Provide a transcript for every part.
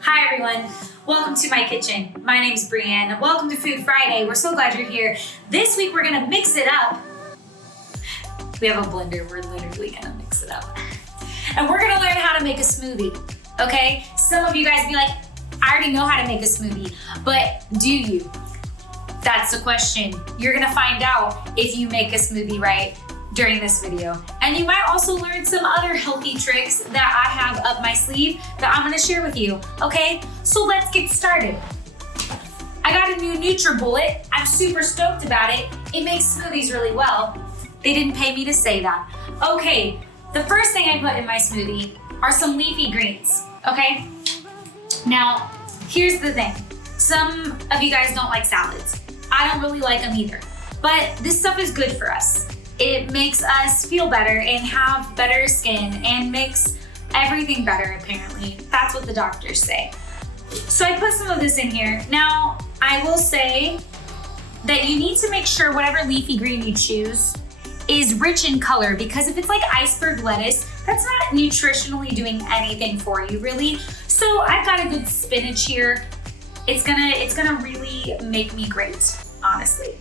Hi everyone, welcome to my kitchen. My name's Brianne. Welcome to Food Friday. We're so glad you're here. This week we're gonna mix it up. We have a blender, we're literally gonna mix it up. And we're gonna learn how to make a smoothie, okay? Some of you guys be like, I already know how to make a smoothie, but do you? That's the question. You're gonna find out if you make a smoothie right during this video. And you might also learn some other healthy tricks that I have up my sleeve that I'm gonna share with you, okay? So let's get started. I got a new NutriBullet. I'm super stoked about it. It makes smoothies really well. They didn't pay me to say that. Okay, the first thing I put in my smoothie are some leafy greens, okay? Now, here's the thing. Some of you guys don't like salads. I don't really like them either, but this stuff is good for us. It makes us feel better and have better skin and makes everything better, apparently. That's what the doctors say. So I put some of this in here. Now, I will say that you need to make sure whatever leafy green you choose is rich in color, because if it's like iceberg lettuce, that's not nutritionally doing anything for you, really. So I've got a good spinach here. It's gonna really make me great, honestly.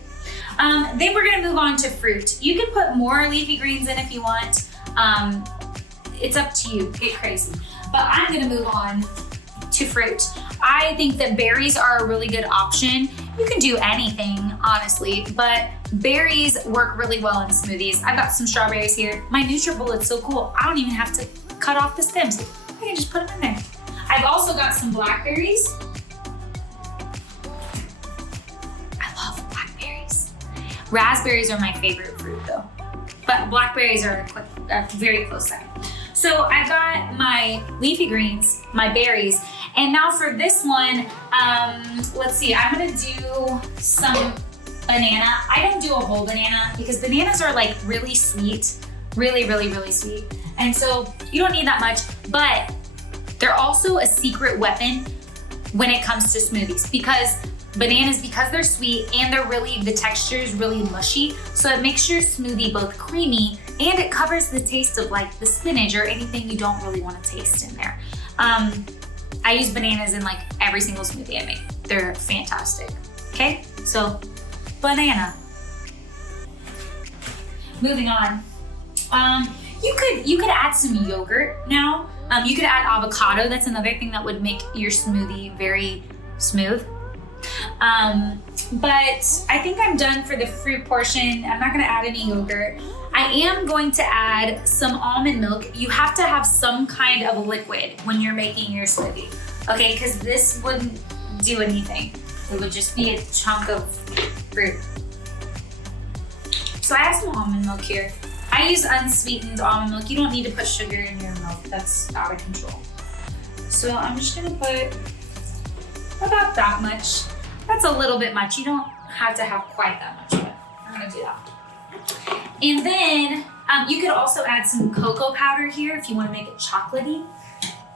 Then we're gonna move on to fruit. You can put more leafy greens in if you want. It's up to you, get crazy. But I'm gonna move on to fruit. I think that berries are a really good option. You can do anything, honestly, but berries work really well in smoothies. I've got some strawberries here. My NutriBullet's so cool, I don't even have to cut off the stems. I can just put them in there. I've also got some blackberries. Raspberries are my favorite fruit though, but blackberries are a very close second. So I've got my leafy greens, my berries, and now for this one, let's see, I'm gonna do some banana. I don't do a whole banana because bananas are like really sweet, really sweet. And so you don't need that much, but they're also a secret weapon when it comes to smoothies, because bananas, because they're sweet and the texture is really mushy, so it makes your smoothie both creamy and it covers the taste of like the spinach or anything you don't really want to taste in there. I use bananas in like every single smoothie I make. They're fantastic. Okay, so banana. Moving on. You could add some yogurt now. You could add avocado. That's another thing that would make your smoothie very smooth. But I think I'm done for the fruit portion. I'm not gonna add any yogurt. I am going to add some almond milk. You have to have some kind of liquid when you're making your smoothie, okay? Because this wouldn't do anything. It would just be a chunk of fruit. So I have some almond milk here. I use unsweetened almond milk. You don't need to put sugar in your milk. That's out of control. So I'm just gonna put about that much. That's a little bit much. You don't have to have quite that much, but I'm gonna do that. And then you could also add some cocoa powder here if you wanna make it chocolatey.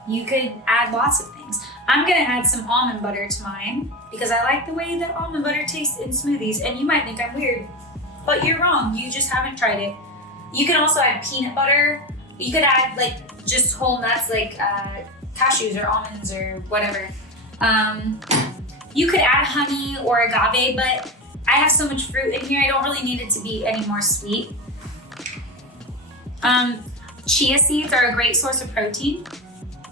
You could add lots of things. I'm gonna add some almond butter to mine because I like the way that almond butter tastes in smoothies, and you might think I'm weird, but you're wrong. You just haven't tried it. You can also add peanut butter. You could add like just whole nuts like cashews or almonds or whatever. You could add honey or agave, but I have so much fruit in here, I don't really need it to be any more sweet. Chia seeds are a great source of protein.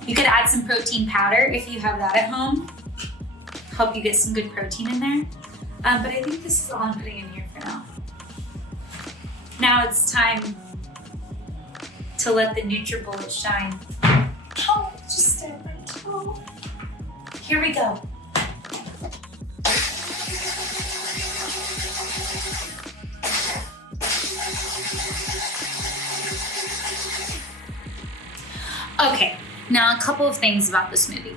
You could add some protein powder if you have that at home. Help you get some good protein in there. But I think this is all I'm putting in here for now. Now it's time to let the NutriBullet shine. Oh, just stared my toe. Here we go. Okay, now a couple of things about the smoothie.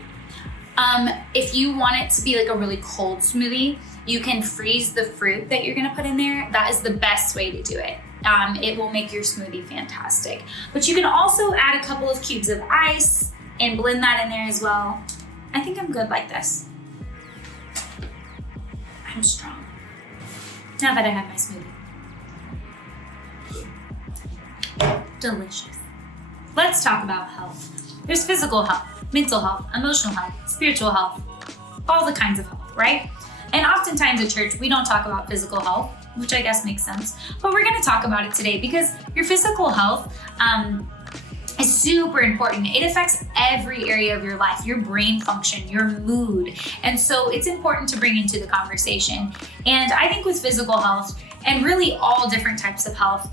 If you want it to be like a really cold smoothie, you can freeze the fruit that you're gonna put in there. That is the best way to do it. It will make your smoothie fantastic. But you can also add a couple of cubes of ice and blend that in there as well. I think I'm good like this. I'm strong. Now that I have my smoothie. Delicious. Let's talk about health. There's physical health. mental health, emotional health, spiritual health, all the kinds of health, right? And oftentimes at church, we don't talk about physical health, which I guess makes sense, but we're gonna talk about it today because your physical health is super important. It affects every area of your life, your brain function, your mood. And so it's important to bring into the conversation. And I think with physical health, and really all different types of health,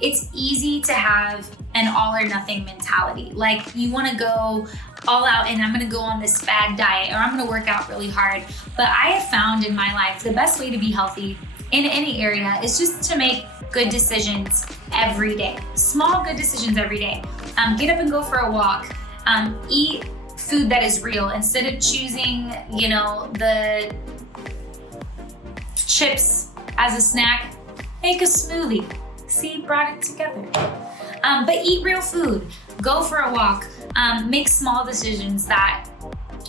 it's easy to have an all or nothing mentality. Like you wanna go all out and I'm gonna go on this fad diet or I'm gonna work out really hard. But I have found in my life, the best way to be healthy in any area is just to make good decisions every day. Small good decisions every day. Get up and go for a walk. Eat food that is real instead of choosing, the chips as a snack. Make a smoothie. See, brought it together. But eat real food. Go for a walk. Make small decisions that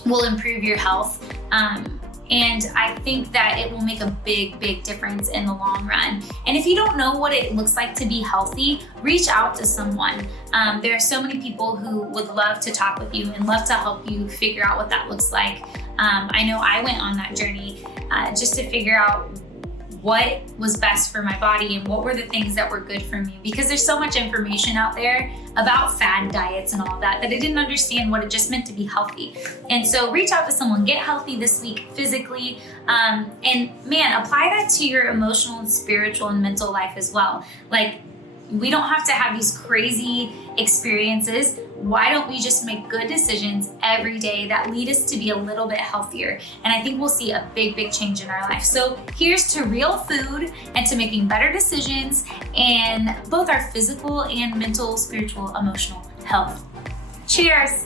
will improve your health. And I think that it will make a big, big difference in the long run. And if you don't know what it looks like to be healthy, reach out to someone. There are so many people who would love to talk with you and love to help you figure out what that looks like. I know I went on that journey just to figure out what was best for my body and what were the things that were good for me, because there's so much information out there about fad diets and all that I didn't understand what it just meant to be healthy. And so reach out to someone, get healthy this week physically, and man, apply that to your emotional and spiritual and mental life as well. Like, we don't have to have these crazy experiences. Why don't we just make good decisions every day that lead us to be a little bit healthier? And I think we'll see a big, big change in our life. So here's to real food and to making better decisions in both our physical and mental, spiritual, emotional health. Cheers.